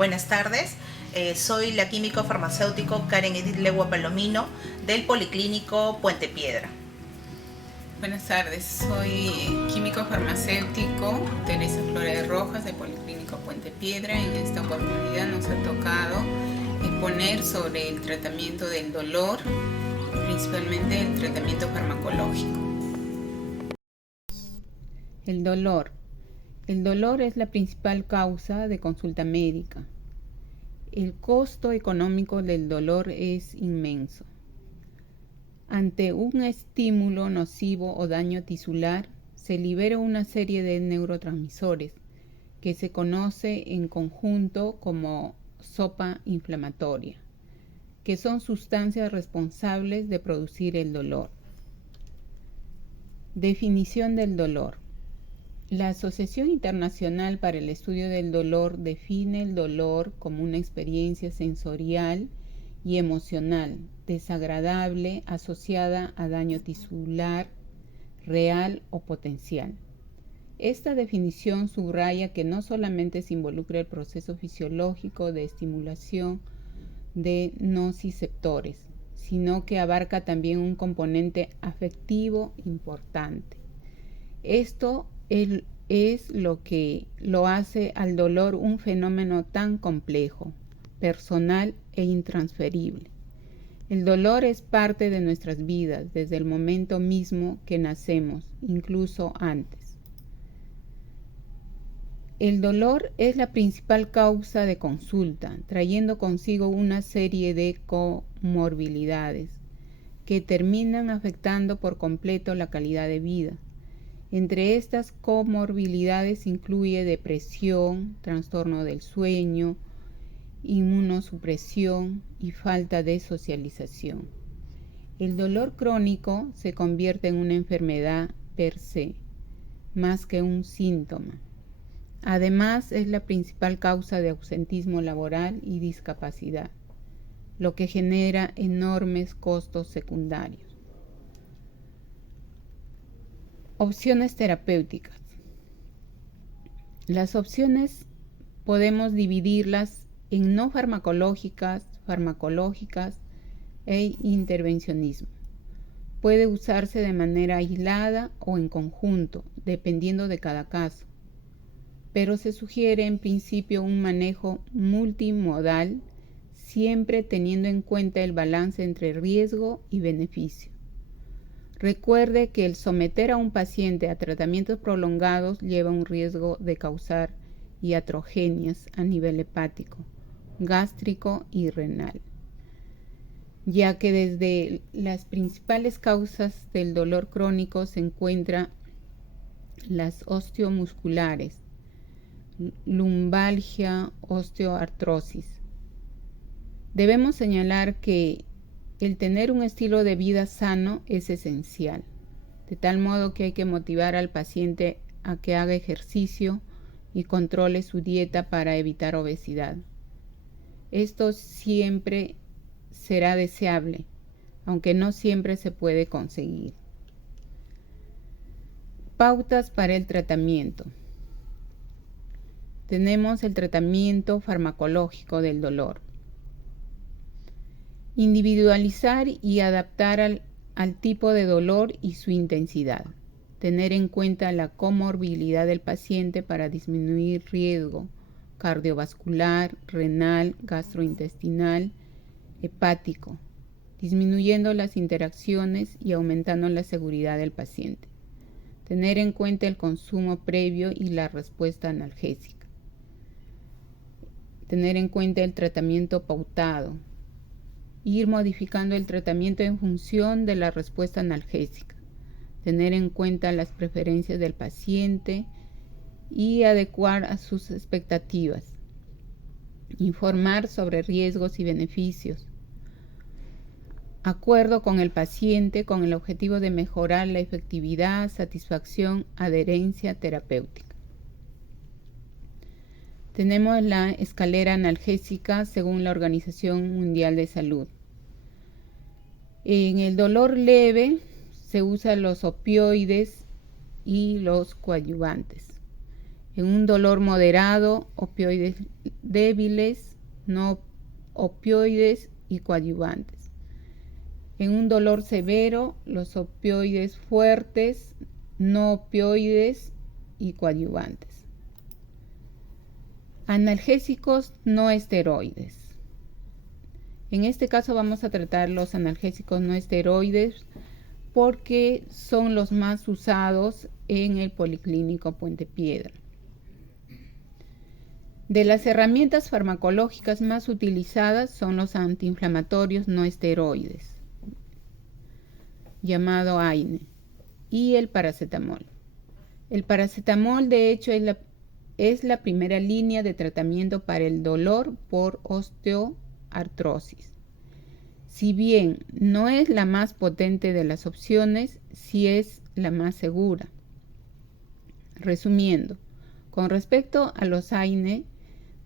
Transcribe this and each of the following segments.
Buenas tardes, soy la químico farmacéutico Karen Edith Legua Palomino del Policlínico Puente Piedra. Buenas tardes, soy químico farmacéutico Teresa Flores Rojas del Policlínico Puente Piedra. En esta oportunidad nos ha tocado exponer sobre el tratamiento del dolor, principalmente el tratamiento farmacológico. El dolor. El dolor es la principal causa de consulta médica. El costo económico del dolor es inmenso. Ante un estímulo nocivo o daño tisular, se libera una serie de neurotransmisores que se conoce en conjunto como sopa inflamatoria, que son sustancias responsables de producir el dolor. Definición del dolor. La Asociación Internacional para el Estudio del Dolor define el dolor como una experiencia sensorial y emocional desagradable asociada a daño tisular, real o potencial. Esta definición subraya que no solamente se involucra el proceso fisiológico de estimulación de nociceptores, sino que abarca también un componente afectivo importante. Esto es lo que lo hace al dolor un fenómeno tan complejo, personal e intransferible. El dolor es parte de nuestras vidas desde el momento mismo que nacemos, incluso antes. El dolor es la principal causa de consulta, trayendo consigo una serie de comorbilidades que terminan afectando por completo la calidad de vida. Entre estas comorbilidades incluye depresión, trastorno del sueño, inmunosupresión y falta de socialización. El dolor crónico se convierte en una enfermedad per se, más que un síntoma. Además, es la principal causa de ausentismo laboral y discapacidad, lo que genera enormes costos secundarios. Opciones terapéuticas. Las opciones podemos dividirlas en no farmacológicas, farmacológicas e intervencionismo. Puede usarse de manera aislada o en conjunto, dependiendo de cada caso, pero se sugiere en principio un manejo multimodal, siempre teniendo en cuenta el balance entre riesgo y beneficio. Recuerde que el someter a un paciente a tratamientos prolongados lleva un riesgo de causar iatrogenias a nivel hepático, gástrico y renal, ya que desde las principales causas del dolor crónico se encuentran las osteomusculares, lumbalgia, osteoartrosis. Debemos señalar que el tener un estilo de vida sano es esencial, de tal modo que hay que motivar al paciente a que haga ejercicio y controle su dieta para evitar obesidad. Esto siempre será deseable, aunque no siempre se puede conseguir. Pautas para el tratamiento. Tenemos el tratamiento farmacológico del dolor. Individualizar y adaptar al tipo de dolor y su intensidad. Tener en cuenta la comorbilidad del paciente para disminuir riesgo cardiovascular, renal, gastrointestinal, hepático, disminuyendo las interacciones y aumentando la seguridad del paciente. Tener en cuenta el consumo previo y la respuesta analgésica. Tener en cuenta el tratamiento pautado. Ir modificando el tratamiento en función de la respuesta analgésica. Tener en cuenta las preferencias del paciente y adecuar a sus expectativas. Informar sobre riesgos y beneficios. Acuerdo con el paciente con el objetivo de mejorar la efectividad, satisfacción, adherencia terapéutica. Tenemos la escalera analgésica según la Organización Mundial de Salud. En el dolor leve se usan los opioides y los coadyuvantes. En un dolor moderado, opioides débiles, no opioides y coadyuvantes. En un dolor severo, los opioides fuertes, no opioides y coadyuvantes. Analgésicos no esteroides. En este caso vamos a tratar los analgésicos no esteroides porque son los más usados en el Policlínico Puente Piedra. De las herramientas farmacológicas más utilizadas son los antiinflamatorios no esteroides, llamado AINE, y el paracetamol. El paracetamol, de hecho, es la primera línea de tratamiento para el dolor por osteoartrosis. Si bien no es la más potente de las opciones, sí es la más segura. Resumiendo, con respecto a los AINE,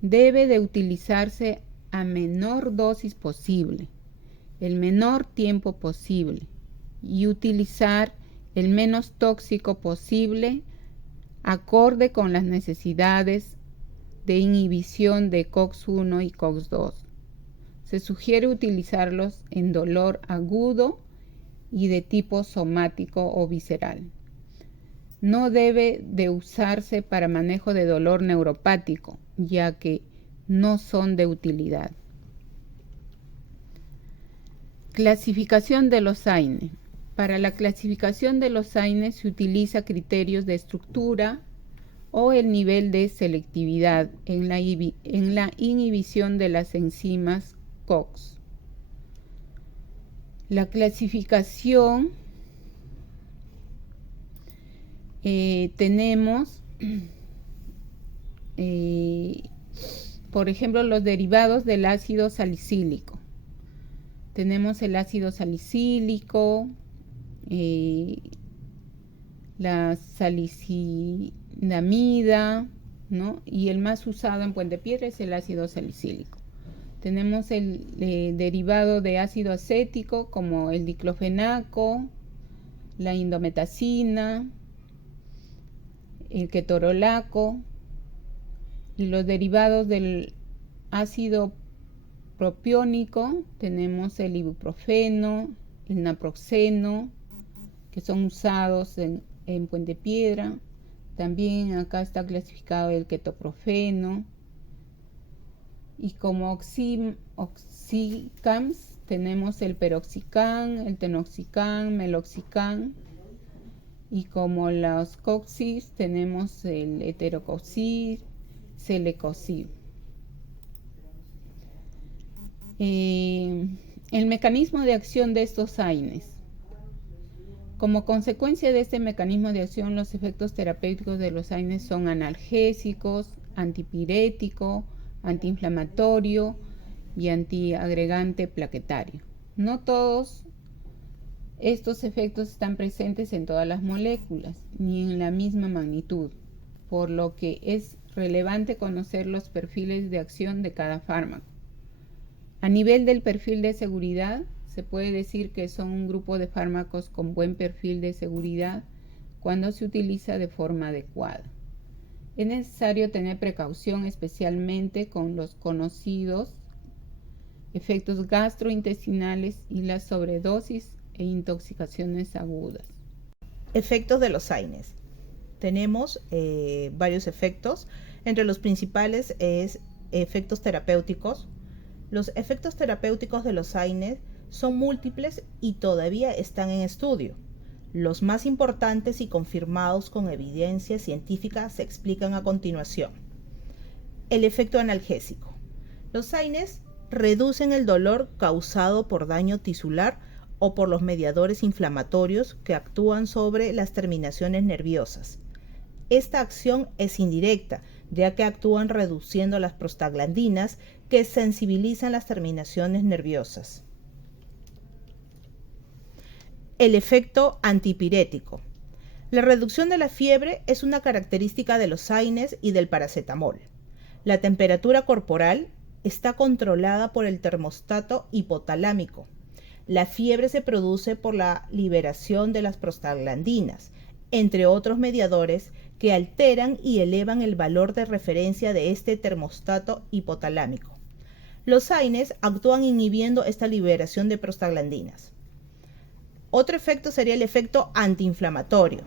debe de utilizarse a menor dosis posible, el menor tiempo posible y utilizar el menos tóxico posible acorde con las necesidades de inhibición de COX-1 y COX-2. Se sugiere utilizarlos en dolor agudo y de tipo somático o visceral. No debe de usarse para manejo de dolor neuropático, ya que no son de utilidad. Clasificación de los AINE. Para la clasificación de los AINE se utiliza criterios de estructura o el nivel de selectividad en la inhibición de las enzimas COX. La clasificación tenemos, por ejemplo, los derivados del ácido salicílico. Tenemos el ácido salicílico, la salicinamida, ¿no? Y el más usado en Puente Piedra es el ácido salicílico. Tenemos el derivado de ácido acético como el diclofenaco, la indometacina, el ketorolaco, y los derivados del ácido propiónico tenemos el ibuprofeno, el naproxeno, que son usados en Puente Piedra. También acá está clasificado el ketoprofeno. Y como oxicams tenemos el peroxicam, el tenoxicam, meloxicam. Y como los coxis tenemos el heterocoxib, celecoxib. El mecanismo de acción de estos AINES. Como consecuencia de este mecanismo de acción, los efectos terapéuticos de los AINES son analgésicos, antipirético, antiinflamatorio y antiagregante plaquetario. No todos estos efectos están presentes en todas las moléculas, ni en la misma magnitud, por lo que es relevante conocer los perfiles de acción de cada fármaco. A nivel del perfil de seguridad, se puede decir que son un grupo de fármacos con buen perfil de seguridad cuando se utiliza de forma adecuada. Es necesario tener precaución especialmente con los conocidos efectos gastrointestinales y las sobredosis e intoxicaciones agudas. Efectos de los AINES. Tenemos varios efectos. Entre los principales es efectos terapéuticos. Los efectos terapéuticos de los AINES son múltiples y todavía están en estudio. Los más importantes y confirmados con evidencia científica se explican a continuación. El efecto analgésico. Los AINES reducen el dolor causado por daño tisular o por los mediadores inflamatorios que actúan sobre las terminaciones nerviosas. Esta acción es indirecta, ya que actúan reduciendo las prostaglandinas que sensibilizan las terminaciones nerviosas. El efecto antipirético. La reducción de la fiebre es una característica de los AINES y del paracetamol. La temperatura corporal está controlada por el termostato hipotalámico. La fiebre se produce por la liberación de las prostaglandinas, entre otros mediadores que alteran y elevan el valor de referencia de este termostato hipotalámico. Los AINES actúan inhibiendo esta liberación de prostaglandinas. Otro efecto sería el efecto antiinflamatorio.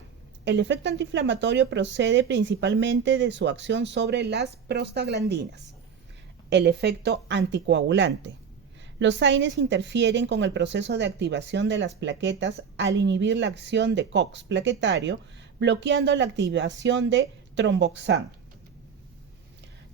El efecto antiinflamatorio procede principalmente de su acción sobre las prostaglandinas. El efecto anticoagulante. Los AINES interfieren con el proceso de activación de las plaquetas al inhibir la acción de COX plaquetario, bloqueando la activación de tromboxano.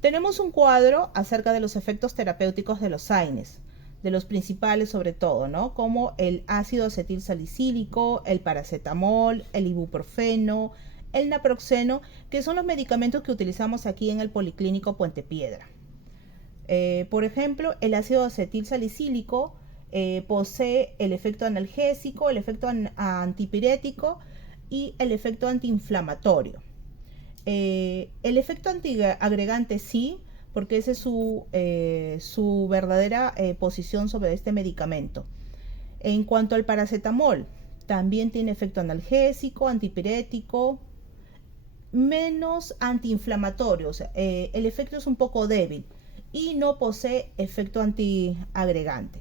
Tenemos un cuadro acerca de los efectos terapéuticos de los AINES, de los principales sobre todo, ¿no? Como el ácido acetilsalicílico, el paracetamol, el ibuprofeno, el naproxeno, que son los medicamentos que utilizamos aquí en el Policlínico Puente Piedra. Por ejemplo, el ácido acetilsalicílico posee el efecto analgésico, el efecto antipirético y el efecto antiinflamatorio. El efecto antiagregante sí, porque esa es su verdadera posición sobre este medicamento. En cuanto al paracetamol, también tiene efecto analgésico, antipirético, menos antiinflamatorio. O sea, el efecto es un poco débil y no posee efecto antiagregante.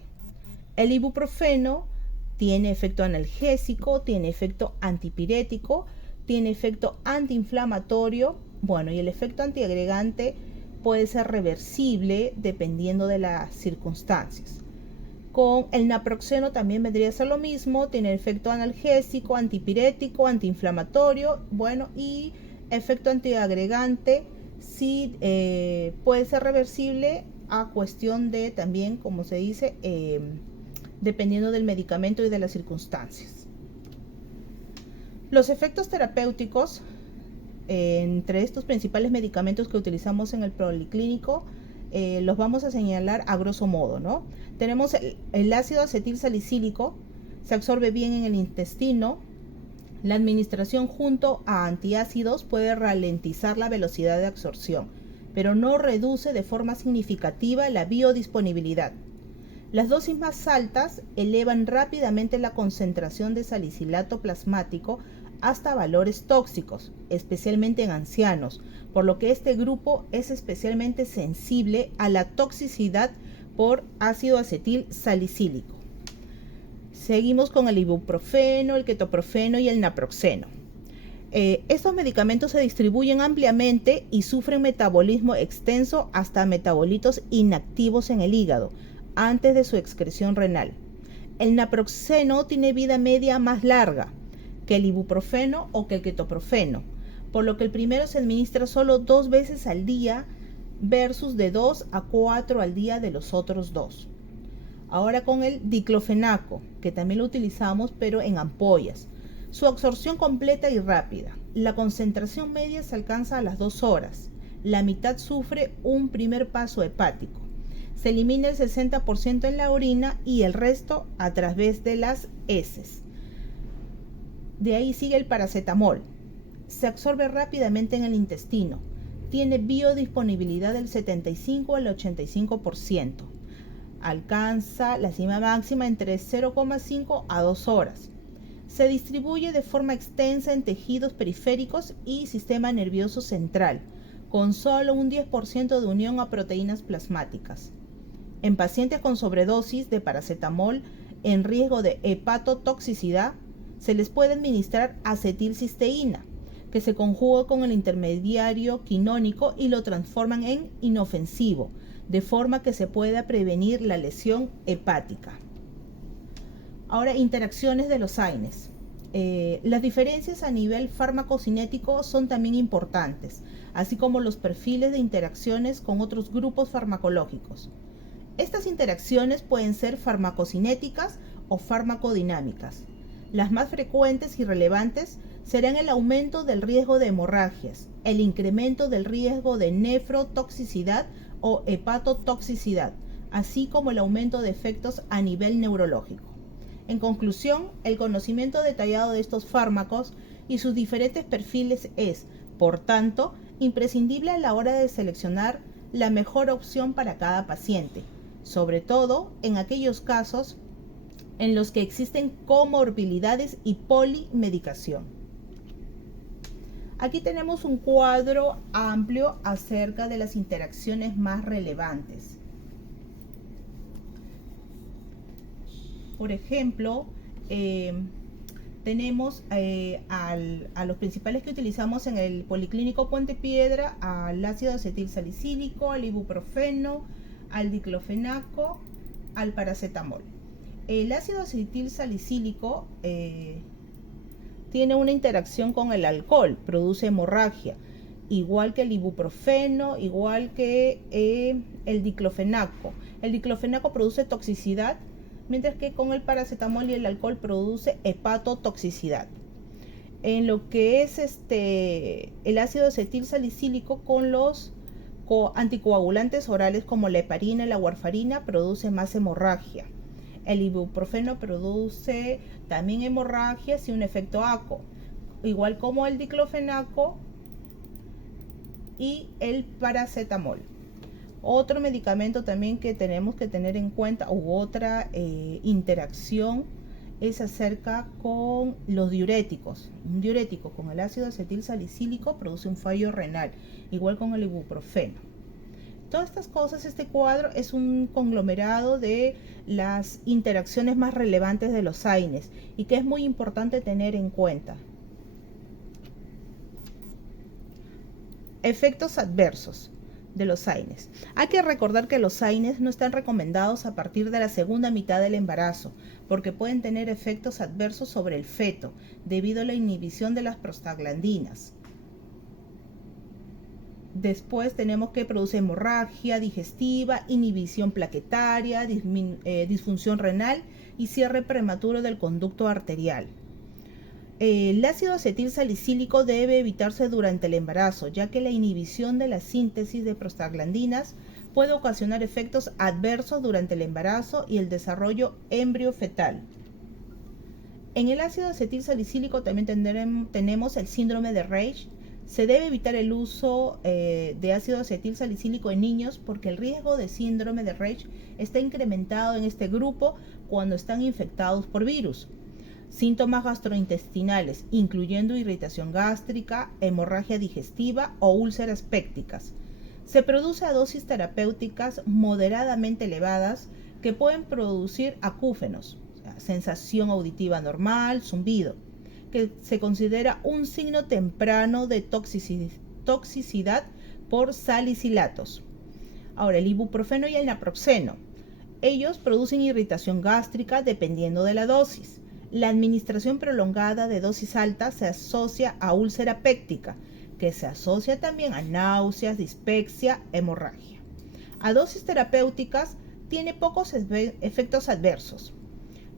El ibuprofeno tiene efecto analgésico, tiene efecto antipirético, tiene efecto antiinflamatorio, bueno, y el efecto antiagregante puede ser reversible dependiendo de las circunstancias. Con el naproxeno también vendría a ser lo mismo, tiene efecto analgésico, antipirético, antiinflamatorio, bueno, y efecto antiagregante sí puede ser reversible a cuestión de también, como se dice, dependiendo del medicamento y de las circunstancias. Los efectos terapéuticos, entre estos principales medicamentos que utilizamos en el policlínico, los vamos a señalar a grosso modo, ¿no? Tenemos el ácido acetilsalicílico, se absorbe bien en el intestino. La administración junto a antiácidos puede ralentizar la velocidad de absorción, pero no reduce de forma significativa la biodisponibilidad. Las dosis más altas elevan rápidamente la concentración de salicilato plasmático hasta valores tóxicos, especialmente en ancianos, por lo que este grupo es especialmente sensible a la toxicidad por ácido acetil salicílico. Seguimos con el ibuprofeno, el ketoprofeno y el naproxeno. Estos medicamentos se distribuyen ampliamente y sufren metabolismo extenso hasta metabolitos inactivos en el hígado, antes de su excreción renal. El naproxeno tiene vida media más larga que el ibuprofeno o que el ketoprofeno, por lo que el primero se administra solo 2 veces al día versus de 2 a 4 al día de los otros dos. Ahora con el diclofenaco, que también lo utilizamos pero en ampollas. Su absorción completa y rápida. La concentración media se alcanza a las 2 horas. La mitad sufre un primer paso hepático. Se elimina el 60% en la orina y el resto a través de las heces. De ahí sigue el paracetamol. Se absorbe rápidamente en el intestino. Tiene biodisponibilidad del 75 al 85%. Alcanza la cima máxima entre 0,5 a 2 horas. Se distribuye de forma extensa en tejidos periféricos y sistema nervioso central, con solo un 10% de unión a proteínas plasmáticas. En pacientes con sobredosis de paracetamol en riesgo de hepatotoxicidad, se les puede administrar acetilcisteína, que se conjuga con el intermediario quinónico y lo transforman en inofensivo, de forma que se pueda prevenir la lesión hepática. Ahora, interacciones de los AINES. Las diferencias a nivel farmacocinético son también importantes, así como los perfiles de interacciones con otros grupos farmacológicos. Estas interacciones pueden ser farmacocinéticas o farmacodinámicas. Las más frecuentes y relevantes serán el aumento del riesgo de hemorragias, el incremento del riesgo de nefrotoxicidad o hepatotoxicidad, así como el aumento de efectos a nivel neurológico. En conclusión, el conocimiento detallado de estos fármacos y sus diferentes perfiles es, por tanto, imprescindible a la hora de seleccionar la mejor opción para cada paciente, sobre todo en aquellos casos en los que existen comorbilidades y polimedicación. Aquí tenemos un cuadro amplio acerca de las interacciones más relevantes. Por ejemplo, tenemos a los principales que utilizamos en el Policlínico Puente Piedra: al ácido acetilsalicílico, al ibuprofeno, al diclofenaco, al paracetamol. El ácido acetilsalicílico tiene una interacción con el alcohol, produce hemorragia, igual que el ibuprofeno, igual que el diclofenaco. El diclofenaco produce toxicidad, mientras que con el paracetamol y el alcohol produce hepatotoxicidad. En lo que es el ácido acetilsalicílico, con los anticoagulantes orales como la heparina y la warfarina, produce más hemorragia. El ibuprofeno produce también hemorragias y un efecto ACO, igual como el diclofenaco y el paracetamol. Otro medicamento también que tenemos que tener en cuenta, u otra interacción, es acerca con los diuréticos. Un diurético con el ácido acetilsalicílico produce un fallo renal, igual con el ibuprofeno. Todas estas cosas, este cuadro es un conglomerado de las interacciones más relevantes de los AINES y que es muy importante tener en cuenta. Efectos adversos de los AINES. Hay que recordar que los AINES no están recomendados a partir de la segunda mitad del embarazo, porque pueden tener efectos adversos sobre el feto debido a la inhibición de las prostaglandinas. Después tenemos que produce hemorragia digestiva, inhibición plaquetaria, disfunción renal y cierre prematuro del conducto arterial. El ácido acetilsalicílico debe evitarse durante el embarazo, ya que la inhibición de la síntesis de prostaglandinas puede ocasionar efectos adversos durante el embarazo y el desarrollo embriofetal. En el ácido acetilsalicílico también tenemos el síndrome de Raynaud. Se debe evitar el uso de ácido acetilsalicílico en niños porque el riesgo de síndrome de Raynaud está incrementado en este grupo cuando están infectados por virus. Síntomas gastrointestinales, incluyendo irritación gástrica, hemorragia digestiva o úlceras pépticas. Se produce a dosis terapéuticas moderadamente elevadas que pueden producir acúfenos, o sea, sensación auditiva normal, zumbido, que se considera un signo temprano de toxicidad por salicilatos. Ahora, el ibuprofeno y el naproxeno. Ellos producen irritación gástrica dependiendo de la dosis. La administración prolongada de dosis altas se asocia a úlcera péptica, que se asocia también a náuseas, dispepsia, hemorragia. A dosis terapéuticas tiene pocos efectos adversos.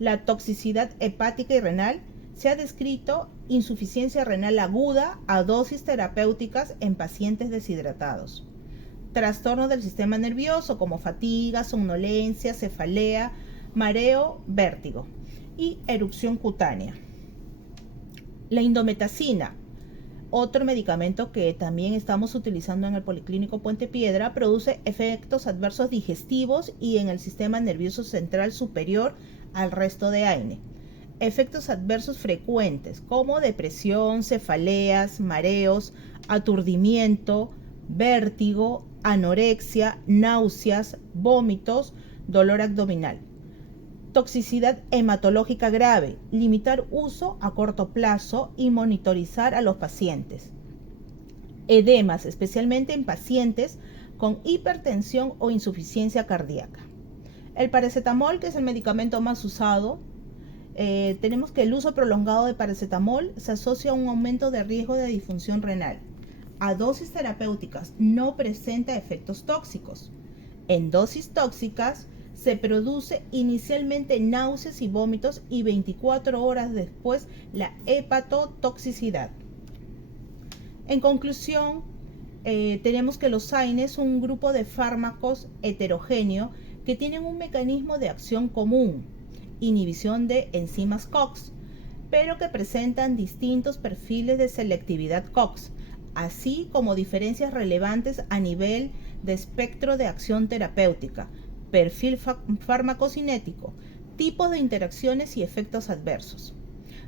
La toxicidad hepática y renal. Se ha descrito insuficiencia renal aguda a dosis terapéuticas en pacientes deshidratados. Trastornos del sistema nervioso como fatiga, somnolencia, cefalea, mareo, vértigo y erupción cutánea. La indometacina, otro medicamento que también estamos utilizando en el Policlínico Puente Piedra, produce efectos adversos digestivos y en el sistema nervioso central superior al resto de AINE. Efectos adversos frecuentes como depresión, cefaleas, mareos, aturdimiento, vértigo, anorexia, náuseas, vómitos, dolor abdominal. Toxicidad hematológica grave, limitar uso a corto plazo y monitorizar a los pacientes. Edemas, especialmente en pacientes con hipertensión o insuficiencia cardíaca. El paracetamol, que es el medicamento más usado, tenemos que el uso prolongado de paracetamol se asocia a un aumento de riesgo de disfunción renal. A dosis terapéuticas no presenta efectos tóxicos. En dosis tóxicas se produce inicialmente náuseas y vómitos y 24 horas después la hepatotoxicidad. En conclusión, tenemos que los AINES son un grupo de fármacos heterogéneo que tienen un mecanismo de acción común, inhibición de enzimas COX, pero que presentan distintos perfiles de selectividad COX, así como diferencias relevantes a nivel de espectro de acción terapéutica, perfil farmacocinético, tipos de interacciones y efectos adversos.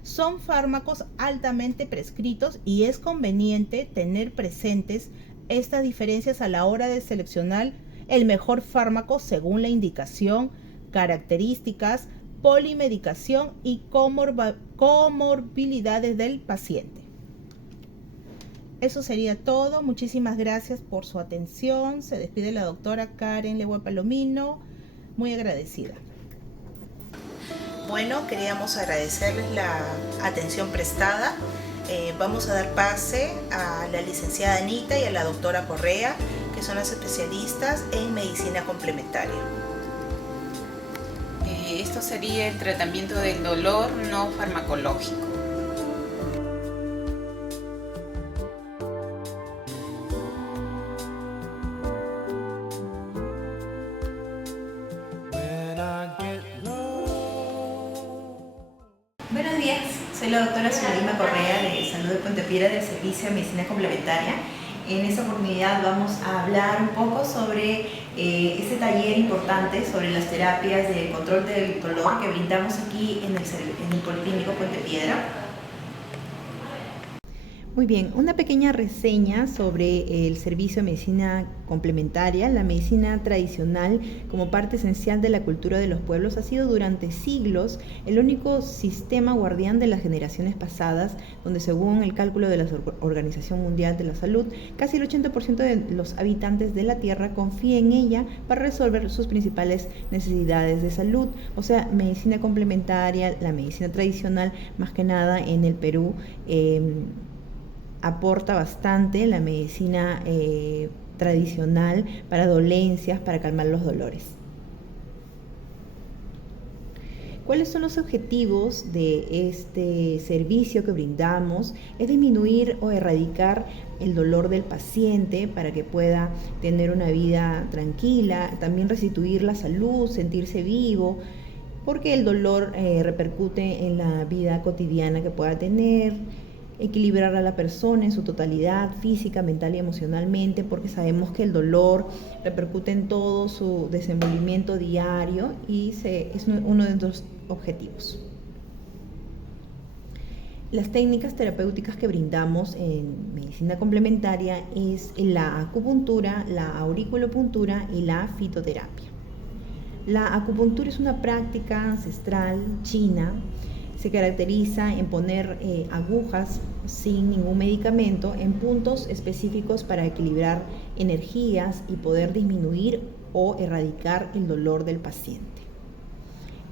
Son fármacos altamente prescritos y es conveniente tener presentes estas diferencias a la hora de seleccionar el mejor fármaco según la indicación, características, polimedicación y comorbilidades del paciente. Eso sería todo. Muchísimas gracias por su atención. Se despide la doctora Karen Leguía Palomino. Muy agradecida. Bueno, queríamos agradecerles la atención prestada. Vamos a dar pase a la licenciada Anita y a la doctora Correa, que son las especialistas en medicina complementaria. Esto sería el tratamiento del dolor no farmacológico. Buenos días, soy la doctora Zuleima Correa de Salud de Puente Piedra del Servicio de Medicina Complementaria. En esta oportunidad vamos a hablar un poco sobre este taller importante sobre las terapias de control del dolor que brindamos aquí en el Policlínico Puente Piedra. Muy bien, una pequeña reseña sobre el servicio de medicina complementaria. La medicina tradicional, como parte esencial de la cultura de los pueblos, ha sido durante siglos el único sistema guardián de las generaciones pasadas, donde según el cálculo de la Organización Mundial de la Salud, casi el 80% de los habitantes de la Tierra confía en ella para resolver sus principales necesidades de salud. O sea, medicina complementaria, la medicina tradicional, más que nada en el Perú, aporta bastante la medicina tradicional para dolencias, para calmar los dolores. ¿Cuáles son los objetivos de este servicio que brindamos? Es disminuir o erradicar el dolor del paciente para que pueda tener una vida tranquila, también restituir la salud, sentirse vivo, porque el dolor repercute en la vida cotidiana que pueda tener. Equilibrar a la persona en su totalidad, física, mental y emocionalmente, porque sabemos que el dolor repercute en todo su desenvolvimiento diario y es uno de nuestros objetivos. Las técnicas terapéuticas que brindamos en medicina complementaria es la acupuntura, la auriculopuntura y la fitoterapia. La acupuntura es una práctica ancestral china. Se caracteriza en poner agujas sin ningún medicamento en puntos específicos para equilibrar energías y poder disminuir o erradicar el dolor del paciente.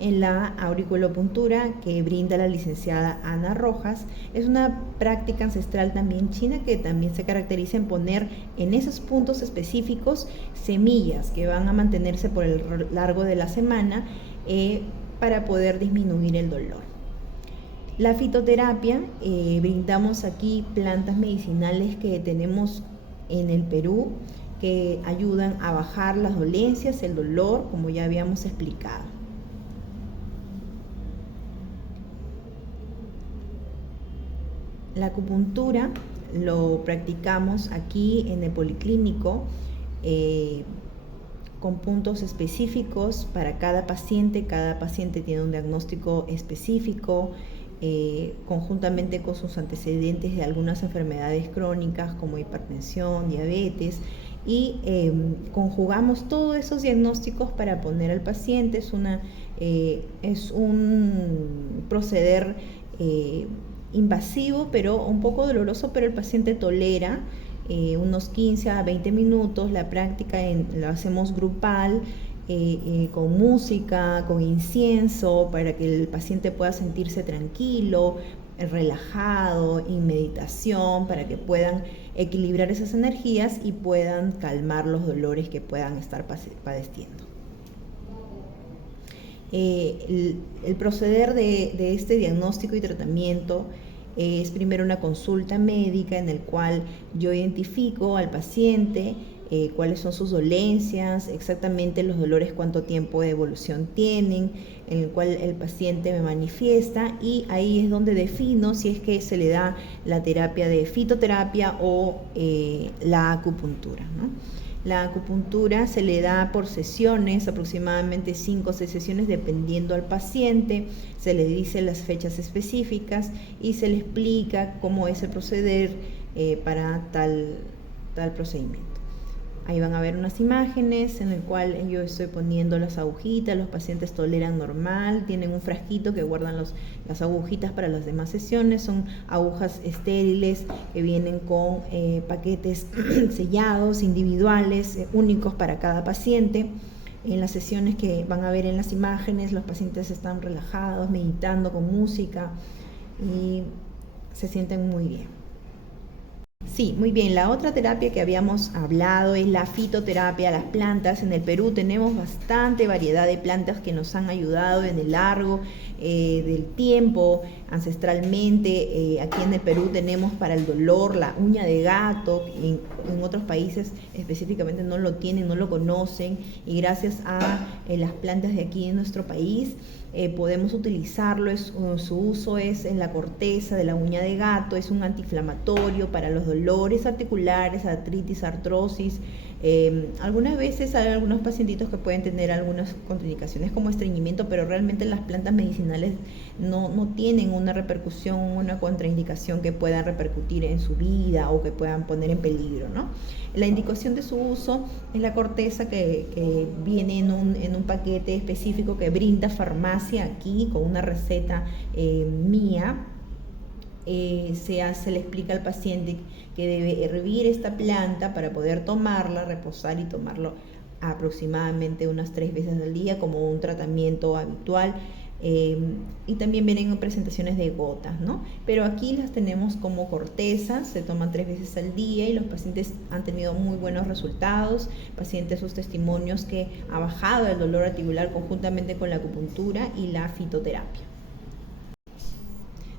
En la auriculopuntura que brinda la licenciada Ana Rojas, es una práctica ancestral también china que también se caracteriza en poner en esos puntos específicos semillas que van a mantenerse por el largo de la semana para poder disminuir el dolor. La fitoterapia, brindamos aquí plantas medicinales que tenemos en el Perú que ayudan a bajar las dolencias, el dolor, como ya habíamos explicado. La acupuntura lo practicamos aquí en el Policlínico con puntos específicos para cada paciente tiene un diagnóstico específico, conjuntamente con sus antecedentes de algunas enfermedades crónicas como hipertensión, diabetes, y conjugamos todos esos diagnósticos para poner al paciente. Es un proceder invasivo, pero un poco doloroso, pero el paciente tolera. Unos 15 a 20 minutos. La práctica lo hacemos grupal, con música, con incienso, para que el paciente pueda sentirse tranquilo, relajado, en meditación, para que puedan equilibrar esas energías y puedan calmar los dolores que puedan estar padeciendo. El proceder de este diagnóstico y tratamiento es primero una consulta médica en el cual yo identifico al paciente, cuáles son sus dolencias, exactamente los dolores, cuánto tiempo de evolución tienen, en el cual el paciente me manifiesta, y ahí es donde defino si es que se le da la terapia de fitoterapia o la acupuntura, ¿no? La acupuntura se le da por sesiones, aproximadamente 5 o 6 sesiones dependiendo al paciente, se le dice las fechas específicas y se le explica cómo es el proceder para tal procedimiento. Ahí van a ver unas imágenes en el cual yo estoy poniendo las agujitas, los pacientes toleran normal, tienen un frasquito que guardan las agujitas para las demás sesiones, son agujas estériles que vienen con paquetes sellados, individuales, únicos para cada paciente. En las sesiones que van a ver en las imágenes, los pacientes están relajados, meditando con música y se sienten muy bien. Sí, muy bien. La otra terapia que habíamos hablado es la fitoterapia, las plantas. En el Perú tenemos bastante variedad de plantas que nos han ayudado en el largo del tiempo, ancestralmente. Aquí en el Perú tenemos para el dolor la uña de gato, en otros países específicamente no lo tienen, no lo conocen, y gracias a las plantas de aquí en nuestro país podemos utilizarlo. Su uso es en la corteza de la uña de gato, es un antiinflamatorio para los dolores articulares, artritis, artrosis. Algunas veces hay algunos pacientitos que pueden tener algunas contraindicaciones como estreñimiento, pero realmente las plantas medicinales no tienen una repercusión, una contraindicación que puedan repercutir en su vida o que puedan poner en peligro, ¿no? La indicación de su uso es la corteza que viene en un paquete específico que brinda farmacia aquí con una receta mía. Se le explica al paciente que debe hervir esta planta para poder tomarla, reposar y tomarlo aproximadamente unas 3 veces al día como un tratamiento habitual. Y también vienen en presentaciones de gotas, ¿no? Pero aquí las tenemos como corteza, se toman 3 veces al día y los pacientes han tenido muy buenos resultados. Pacientes, sus testimonios que ha bajado el dolor articular conjuntamente con la acupuntura y la fitoterapia.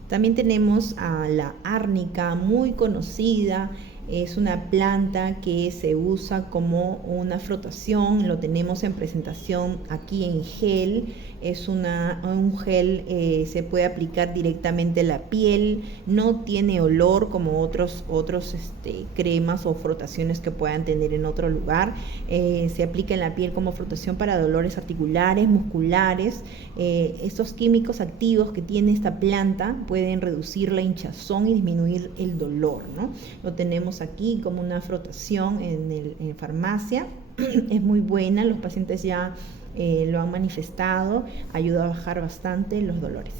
También tenemos a la árnica, muy conocida. Es una planta que se usa como una frotación, lo tenemos en presentación aquí en gel. Es un gel, se puede aplicar directamente en la piel, no tiene olor como otros cremas o frotaciones que puedan tener en otro lugar. Se aplica en la piel como frotación para dolores articulares, musculares. Estos químicos activos que tiene esta planta pueden reducir la hinchazón y disminuir el dolor, ¿no? Lo tenemos aquí como una frotación en farmacia. Es muy buena, los pacientes ya lo han manifestado, ayuda a bajar bastante los dolores.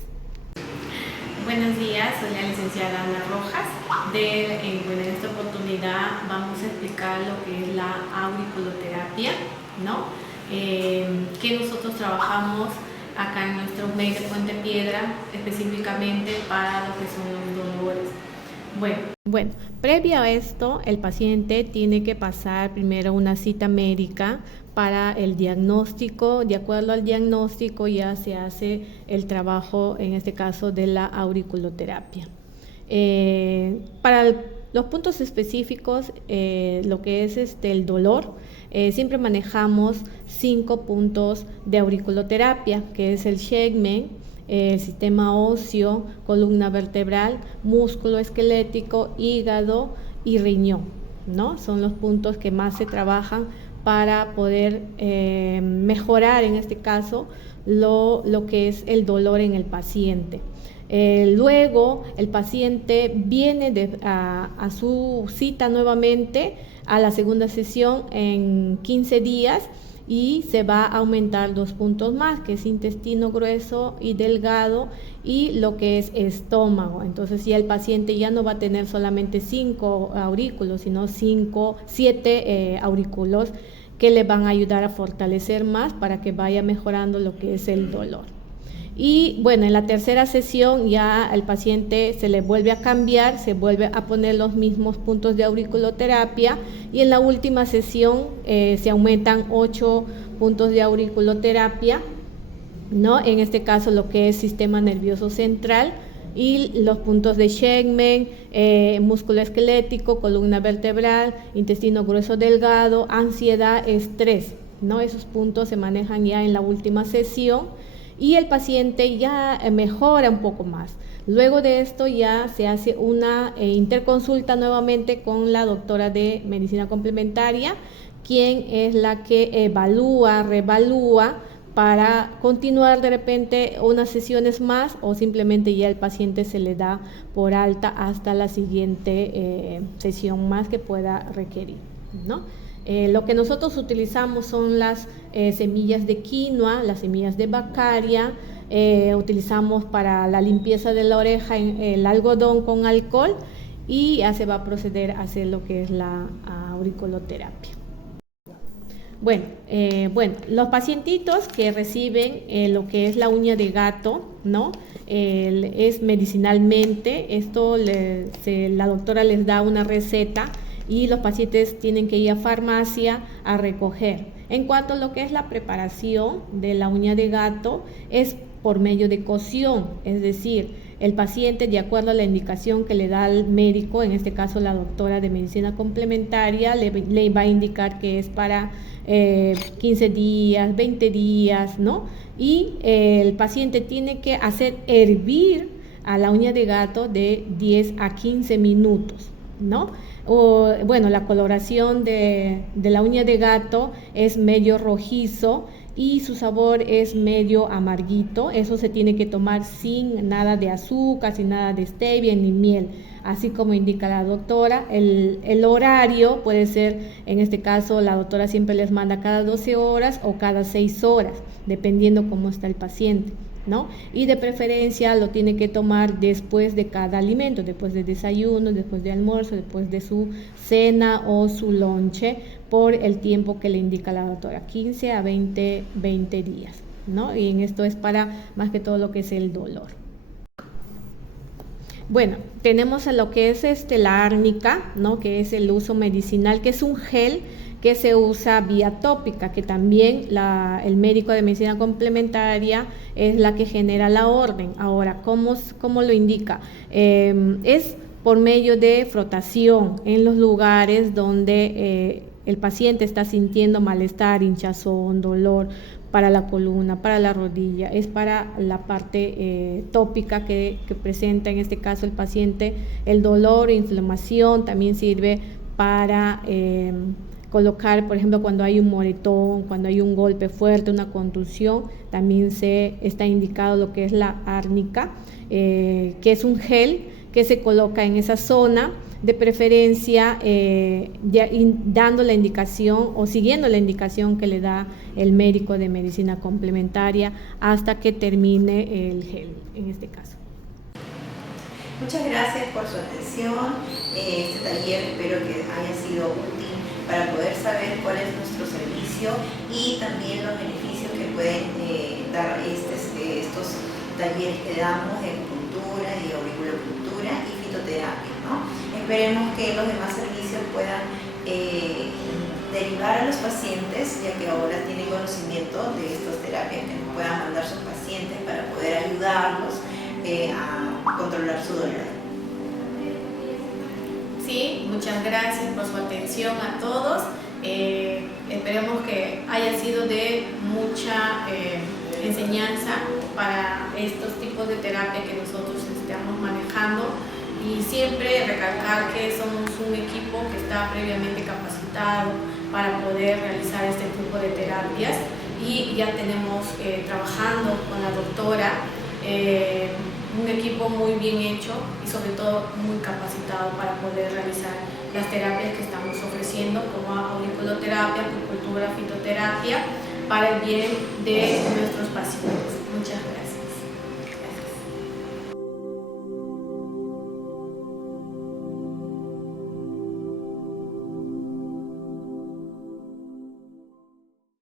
Buenos días, soy la licenciada Ana Rojas. En esta oportunidad vamos a explicar lo que es la auriculoterapia, ¿no? Que nosotros trabajamos acá en nuestro MEI de Puente Piedra, específicamente para lo que son los dolores. Bueno, previo a esto, el paciente tiene que pasar primero una cita médica para el diagnóstico. De acuerdo al diagnóstico ya se hace el trabajo, en este caso, de la auriculoterapia. Para los puntos específicos, lo que es el dolor, siempre manejamos 5 puntos de auriculoterapia, que es el Shakespeare, el sistema óseo, columna vertebral, músculo esquelético, hígado y riñón, ¿no? Son los puntos que más se trabajan para poder mejorar, en este caso, lo que es el dolor en el paciente. Luego, el paciente viene a su cita nuevamente a la segunda sesión en 15 días, y se va a aumentar 2 puntos más, que es intestino grueso y delgado y lo que es estómago. Entonces ya el paciente ya no va a tener solamente 5 aurículos, sino 7 aurículos que le van a ayudar a fortalecer más para que vaya mejorando lo que es el dolor. Y bueno, en la tercera sesión ya al paciente se le vuelve a cambiar, se vuelve a poner los mismos puntos de auriculoterapia, y en la última sesión se aumentan 8 puntos de auriculoterapia, ¿no? En este caso lo que es sistema nervioso central y los puntos de Shakespeare, músculo esquelético, columna vertebral, intestino grueso delgado, ansiedad, estrés, ¿no? Esos puntos se manejan ya en la última sesión y el paciente ya mejora un poco más. Luego de esto ya se hace una interconsulta nuevamente con la doctora de medicina complementaria, quien es la que evalúa, reevalúa para continuar de repente unas sesiones más, o simplemente ya el paciente se le da por alta hasta la siguiente sesión más que pueda requerir, ¿no? Lo que nosotros utilizamos son las semillas de quinoa, las semillas de bacaria, utilizamos para la limpieza de la oreja el algodón con alcohol, y ya se va a proceder a hacer lo que es la auriculoterapia. Bueno, los pacientitos que reciben lo que es la uña de gato, ¿no? Es medicinalmente, esto la doctora les da una receta y los pacientes tienen que ir a farmacia a recoger. En cuanto a lo que es la preparación de la uña de gato, es por medio de cocción, es decir, el paciente, de acuerdo a la indicación que le da el médico, en este caso la doctora de medicina complementaria, le va a indicar que es para 15 días, 20 días, ¿no? Y el paciente tiene que hacer hervir a la uña de gato de 10 a 15 minutos, ¿no? La coloración de la uña de gato es medio rojizo y su sabor es medio amarguito. Eso se tiene que tomar sin nada de azúcar, sin nada de stevia ni miel, así como indica la doctora. El horario puede ser, en este caso la doctora siempre les manda cada 12 horas o cada 6 horas, dependiendo cómo está el paciente, ¿no? Y de preferencia lo tiene que tomar después de cada alimento, después de desayuno, después de almuerzo, después de su cena o su lonche, por el tiempo que le indica la doctora, 15 a 20 días, ¿no? Y en esto es para más que todo lo que es el dolor. Bueno, tenemos lo que es la árnica, ¿no? Que es el uso medicinal, que es un gel que se usa vía tópica, que también el médico de medicina complementaria es la que genera la orden. Ahora, ¿cómo lo indica? Es por medio de frotación en los lugares donde el paciente está sintiendo malestar, hinchazón, dolor, para la columna, para la rodilla, es para la parte tópica que presenta en este caso el paciente el dolor, inflamación. También sirve para colocar, por ejemplo, cuando hay un moretón, cuando hay un golpe fuerte, una contusión, también está indicado lo que es la árnica, que es un gel que se coloca en esa zona, de preferencia dando la indicación o siguiendo la indicación que le da el médico de medicina complementaria hasta que termine el gel, en este caso. Muchas gracias por su atención. Este taller espero que haya sido útil para poder saber cuál es nuestro servicio y también los beneficios que pueden dar estos talleres que damos de acupuntura y auriculopuntura y fitoterapia, ¿no? Esperemos que los demás servicios puedan derivar a los pacientes, ya que ahora tienen conocimiento de estas terapias, que nos puedan mandar sus pacientes para poder ayudarlos a controlar su dolor. Sí, muchas gracias por su atención a todos. Esperemos que haya sido de mucha enseñanza para estos tipos de terapia que nosotros estamos manejando, y siempre recalcar que somos un equipo que está previamente capacitado para poder realizar este tipo de terapias, y ya tenemos trabajando con la doctora un equipo muy bien hecho y sobre todo muy capacitado para poder realizar las terapias que estamos ofreciendo, como auriculoterapia, acupuntura, fitoterapia, para el bien de nuestros pacientes.